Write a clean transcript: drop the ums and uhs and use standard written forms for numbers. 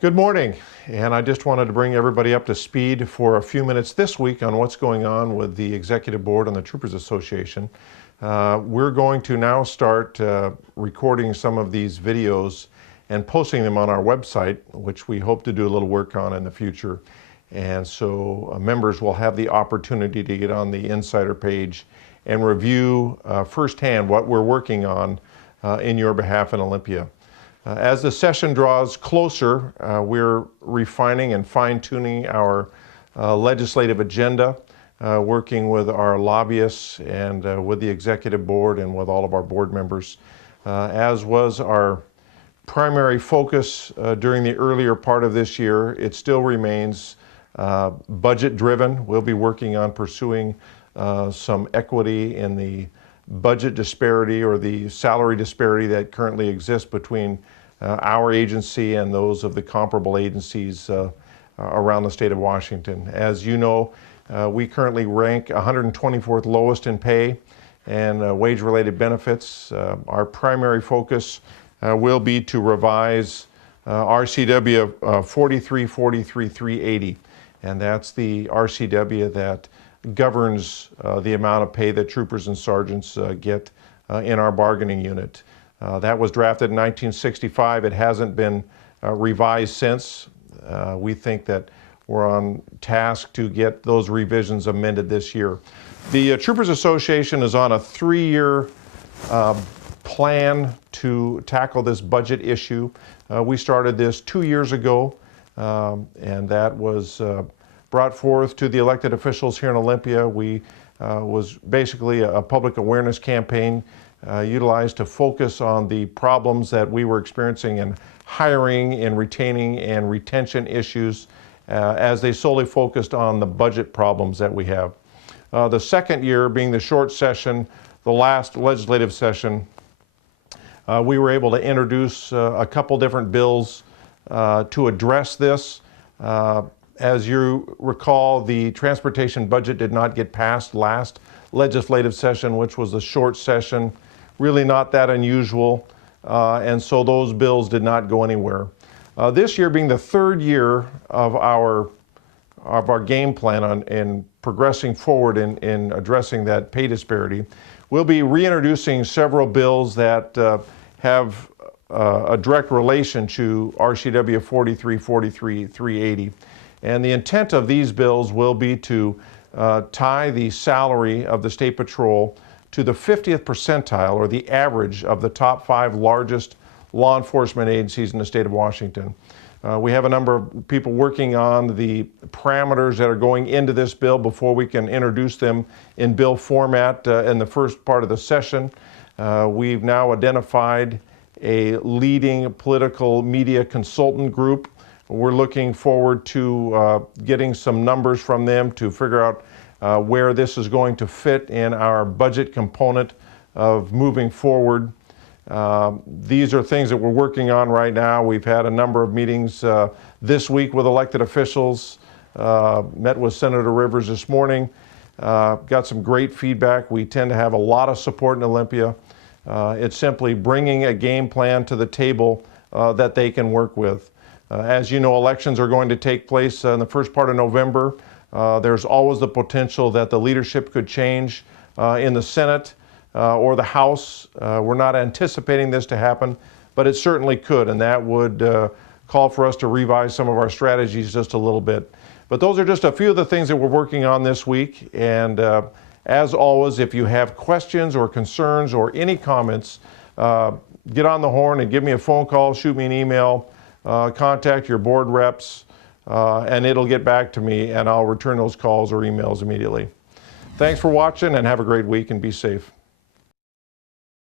Good morning, and I just wanted to bring everybody up to speed for a few minutes this week on what's going on with the Executive Board and the Troopers Association. We're going to now start recording some of these videos and posting them on our website, which we hope to do a little work on in the future. And so members will have the opportunity to get on the Insider page and review firsthand what we're working on in your behalf in Olympia. As the session draws closer, we're refining and fine-tuning our legislative agenda, working with our lobbyists and with the Executive Board and with all of our board members. As was our primary focus during the earlier part of this year, it still remains budget-driven. We'll be working on pursuing some equity in the budget disparity or the salary disparity that currently exists between our agency and those of the comparable agencies around the state of Washington. As you know, we currently rank 124th lowest in pay and wage-related benefits. Our primary focus will be to revise RCW 4343-380, and that's the RCW that governs the amount of pay that troopers and sergeants get in our bargaining unit. That was drafted in 1965. It hasn't been revised since. We think that we're on task to get those revisions amended this year. The Troopers Association is on a 3-year plan to tackle this budget issue. We started this 2 years ago, and that was brought forth to the elected officials here in Olympia. We was basically a public awareness campaign utilized to focus on the problems that we were experiencing in hiring and retaining and retention issues as they solely focused on the budget problems that we have. The second year being the short session, the last legislative session, we were able to introduce a couple different bills to address this. As you recall, the transportation budget did not get passed last legislative session, which was a short session, really not that unusual, and so those bills did not go anywhere. This year being the third year of our game plan in progressing forward in addressing that pay disparity, we'll be reintroducing several bills that have a direct relation to RCW 4343-380. And the intent of these bills will be to tie the salary of the State Patrol to the 50th percentile, or the average of the top 5 largest law enforcement agencies in the state of Washington. We have a number of people working on the parameters that are going into this bill before we can introduce them in bill format in the first part of the session. We've now identified a leading political media consultant group. We're looking forward to getting some numbers from them to figure out where this is going to fit in our budget component of moving forward. These are things that we're working on right now. We've had a number of meetings this week with elected officials, met with Senator Rivers this morning, got some great feedback. We tend to have a lot of support in Olympia. It's simply bringing a game plan to the table that they can work with. As you know, elections are going to take place in the first part of November. There's always the potential that the leadership could change in the Senate or the House. We're not anticipating this to happen, but it certainly could, and that would call for us to revise some of our strategies just a little bit. But those are just a few of the things that we're working on this week, and as always, if you have questions or concerns or any comments, get on the horn and give me a phone call, shoot me an email, contact your board reps, and it'll get back to me, and I'll return those calls or emails immediately. Thanks for watching, and have a great week, and be safe.